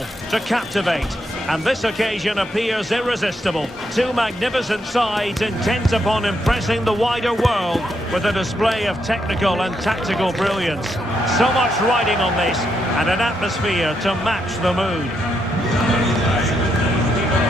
goal to captivate. And this occasion appears irresistible. Two magnificent sides intent upon impressing the wider world with a display of technical and tactical brilliance. So much riding on this and an atmosphere to match the mood.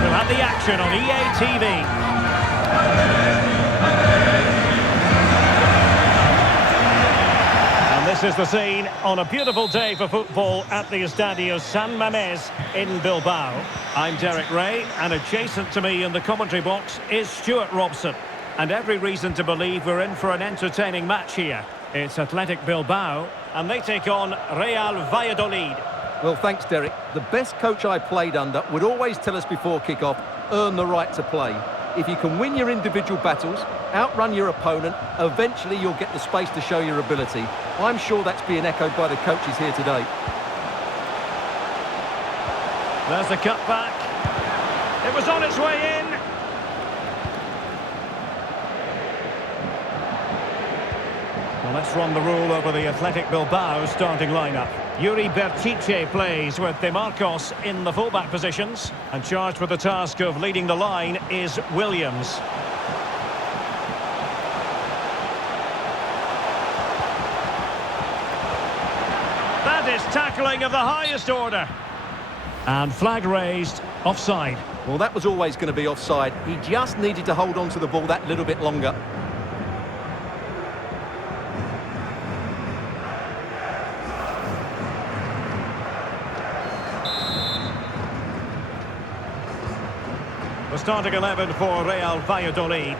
We'll have the action on EA TV. This is the scene on a beautiful day for football at the Estadio San Mamés in Bilbao. I'm Derek Ray, and adjacent to me in the commentary box is Stuart Robson. And every reason to believe we're in for an entertaining match here. It's Athletic Bilbao, and they take on Real Valladolid. Well, thanks, Derek. The best coach I played under would always tell us before kick-off, earn the right to play. If you can win your individual battles, outrun your opponent, eventually you'll get the space to show your ability. I'm sure that's being echoed by the coaches here today. There's a cut back. It was on its way in. Well, let's run the rule over the Athletic Bilbao starting lineup. Yuri Berchiche plays with De Marcos in the fullback positions, and charged with the task of leading the line is Williams. That is tackling of the highest order. And flag raised, offside. Well, that was always going to be offside. He just needed to hold on to the ball that little bit longer. The starting 11 for Real Valladolid.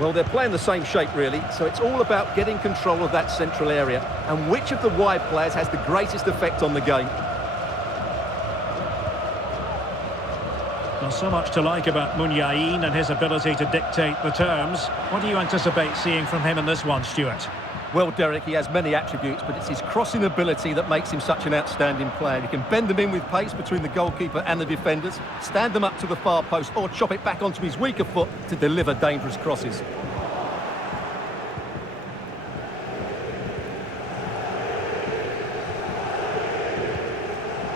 Well, they're playing the same shape, really, so it's all about getting control of that central area and which of the wide players has the greatest effect on the game. Well, so much to like about Muniain and his ability to dictate the terms. What do you anticipate seeing from him in this one, Stuart? Well, Derek, he has many attributes, but it's his crossing ability that makes him such an outstanding player. He can bend them in with pace between the goalkeeper and the defenders, stand them up to the far post, or chop it back onto his weaker foot to deliver dangerous crosses.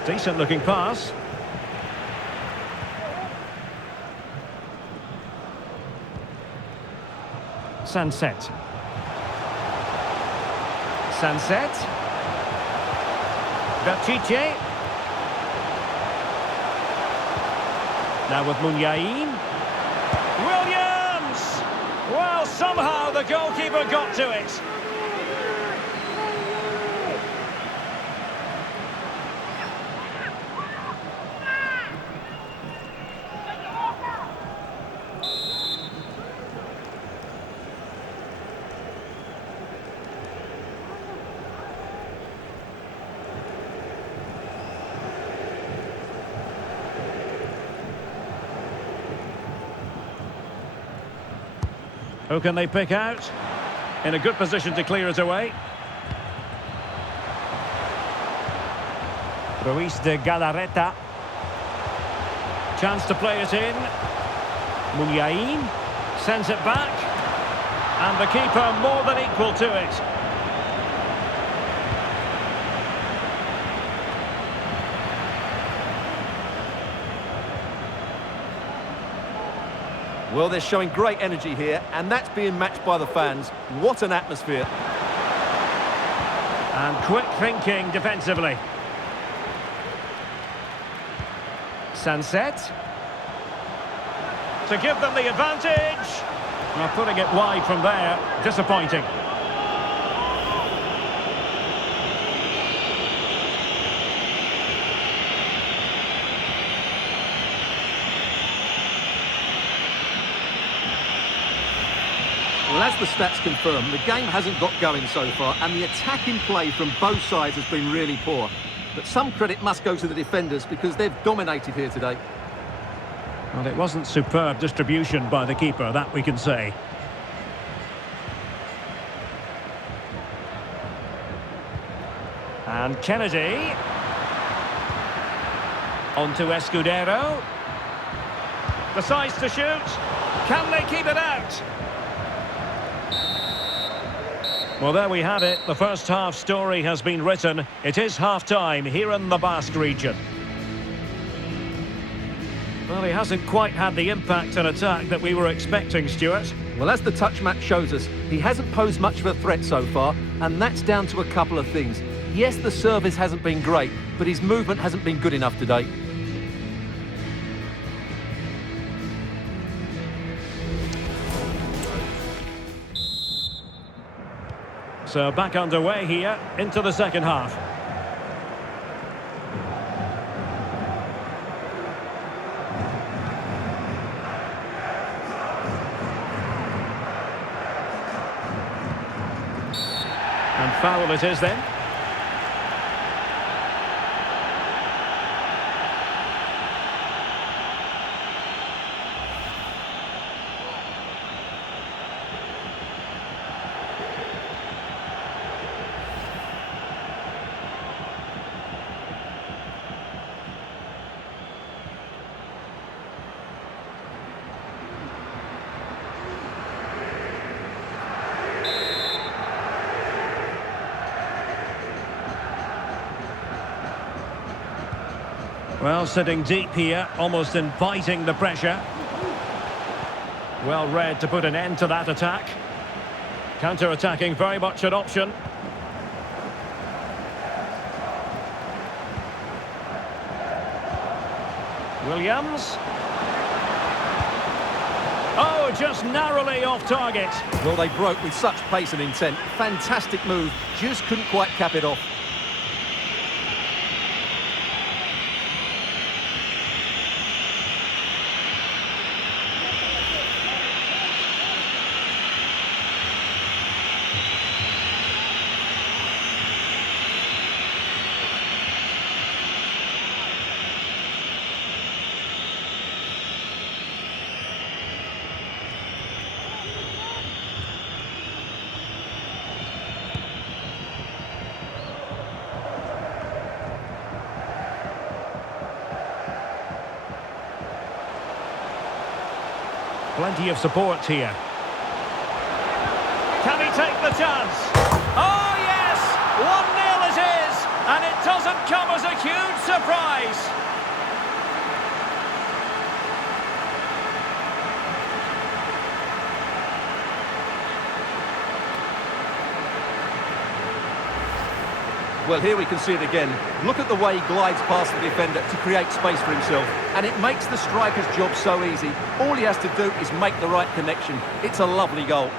Decent looking pass. Sunset. Berchiche. Now with Muniain. Williams! Well, somehow the goalkeeper got to it. Who can they pick out? In a good position to clear it away. Ruiz de Galarreta. Chance to play it in. Muniain sends it back. And the keeper more than equal to it. Well, they're showing great energy here, and that's being matched by the fans. What an atmosphere. And quick thinking defensively. Sunset. To give them the advantage. Well, putting it wide from there. Disappointing. Well, as the stats confirm, the game hasn't got going so far, and the attacking play from both sides has been really poor. But some credit must go to the defenders because they've dominated here today. Well, it wasn't superb distribution by the keeper, that we can say. And Kennedy. On to Escudero. Decides to shoot. Can they keep it out? Well, there we have it. The first half story has been written. It is half-time here in the Basque region. Well, he hasn't quite had the impact and attack that we were expecting, Stuart. Well, as the touch map shows us, he hasn't posed much of a threat so far, and that's down to a couple of things. Yes, the service hasn't been great, but his movement hasn't been good enough today. So back underway here into the second half. And foul it is then. Well, sitting deep here, almost inviting the pressure. Well read to put an end to that attack. Counter-attacking, very much an option. Williams. Oh, just narrowly off target. Well, they broke with such pace and intent. Fantastic move, just couldn't quite cap it off. Plenty of support here. Can he take the chance? Oh, yes! 1-0 it is! And it doesn't come as a huge surprise. Well, here we can see it again. Look at the way he glides past the defender to create space for himself. And it makes the striker's job so easy. All he has to do is make the right connection. It's a lovely goal.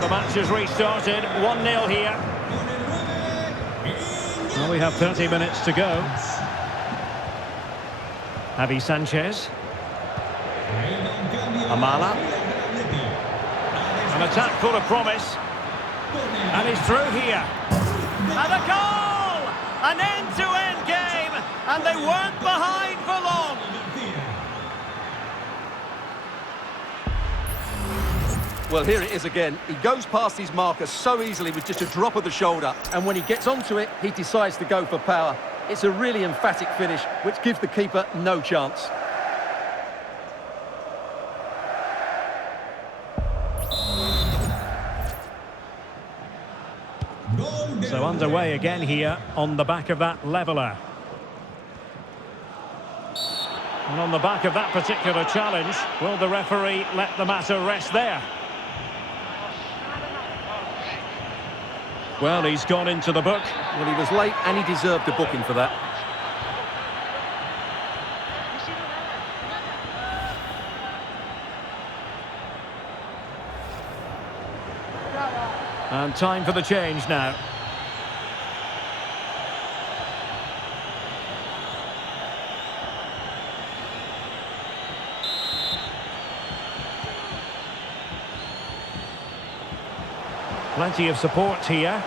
The match has restarted, 1-0 here. Well, we have 30 minutes to go. Javi Sanchez. Amala. An attack full of promise. And he's through here. And a goal! An end-to-end game, and they weren't behind for long. Well, here it is again. He goes past his marker so easily with just a drop of the shoulder. And when he gets onto it, he decides to go for power. It's a really emphatic finish, which gives the keeper no chance. So underway again here on the back of that leveller. And on the back of that particular challenge, will the referee let the matter rest there? Well, he's gone into the book. Well, he was late and he deserved a booking for that. And time for the change now. Plenty of support here.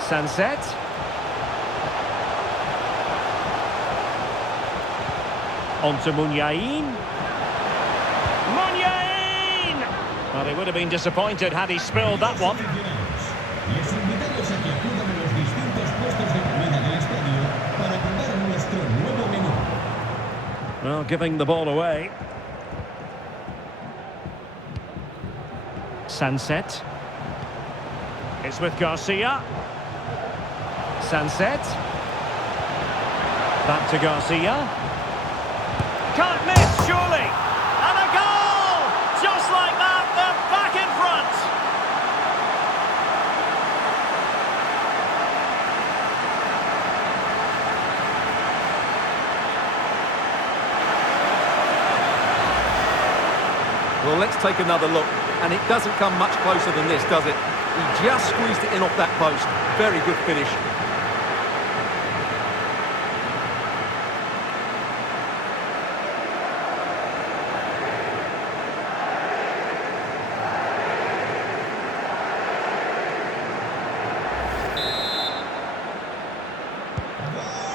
Sunset. On to Muniain. Muniain! Well, he would have been disappointed had he spilled that one. Well, giving the ball away. Sunset. It's with Garcia. Sunset. Back to Garcia. Can't miss, surely. And a goal! Just like that, they're back in front. Well, let's take another look. And it doesn't come much closer than this, does it? He just squeezed it in off that post. Very good finish.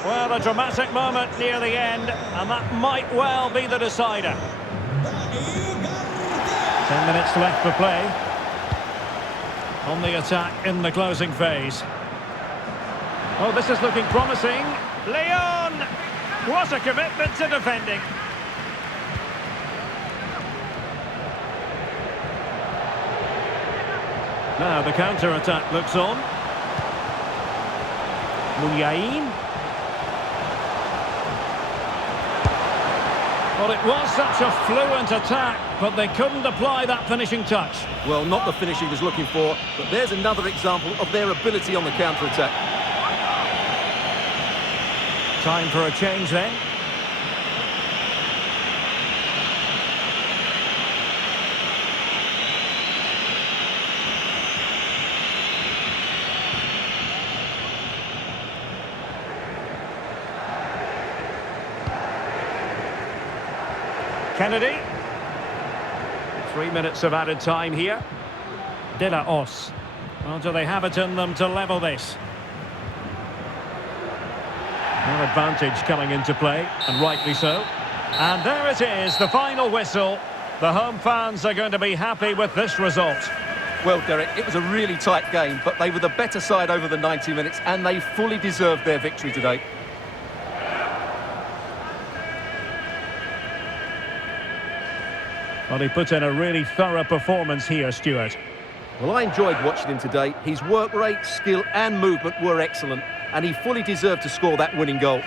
Well, a dramatic moment near the end, and that might well be the decider. 10 minutes left for play. On the attack in the closing phase. Oh, this is looking promising. Leon! What a commitment to defending. Now the counter-attack looks on. Muniain. Well, it was such a fluent attack, but they couldn't apply that finishing touch. Well, not the finish he was looking for, but there's another example of their ability on the counter-attack. Time for a change then. Kennedy. 3 minutes of added time here. De La Os. Well, do they have it in them to level this? An advantage coming into play, and rightly so. And there it is, the final whistle. The home fans are going to be happy with this result. Well, Derek, it was a really tight game, but they were the better side over the 90 minutes, and they fully deserved their victory today. Well, he put in a really thorough performance here, Stuart. Well, I enjoyed watching him today. His work rate, skill and movement were excellent, and he fully deserved to score that winning goal.